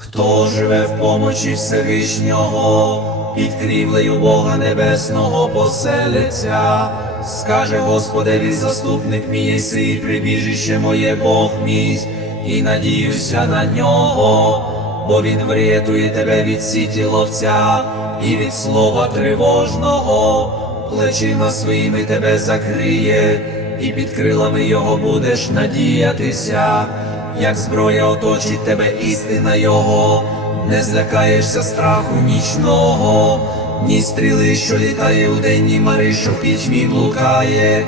Хто живе в помочі Всевишнього, під крівлею Бога Небесного поселиться, скаже Господеві заступник мій єси, прибіжище моє Бог мій, і надіюся на нього, бо він врятує тебе від сіті ловця і від слова тривожного, плечима своїми тебе закриє, і під крилами його будеш надіятися як зброя оточить тебе істина Його, не злякаєшся страху нічного, ні стріли, що літає у день, ні мари, що в пітьмі блукає,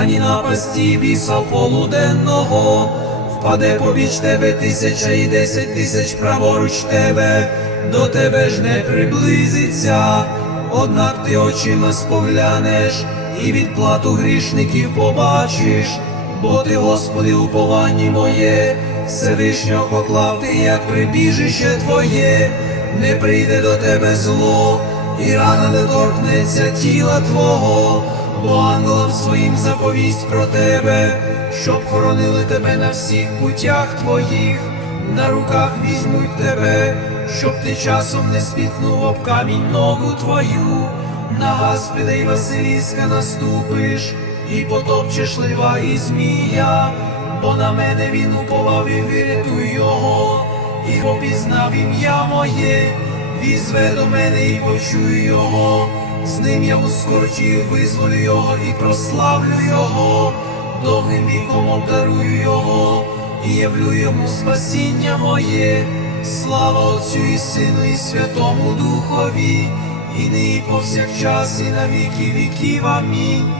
ані напасті біса полуденного, впаде побіч тебе тисяча і десять тисяч праворуч тебе, до тебе ж не приблизиться, однак ти очима споглянеш, і відплату грішників побачиш. Бо ти, Господи, уповання моє, Всевишнього поклав ти, як прибіжище Твоє, не прийде до тебе зло, і рана не торкнеться тіла Твого, бо ангелам своїм заповість про тебе, щоб хоронили тебе на всіх путях Твоїх, на руках візьмуть тебе, щоб ти часом не спіткнув об камінь ногу Твою, на Гаспіда й Василіска наступиш і потопчеш лива і змія, бо на мене він уповав і врятуй його, і попізнав ім'я моє, візве до мене і почуй його, з ним я ускорчив, визволю його і прославлю його, довгим віком обдарую його, і явлю йому спасіння моє, слава Отцю і Сину, і Святому Духові, і нині повсякчас, і на віки віків. Амінь.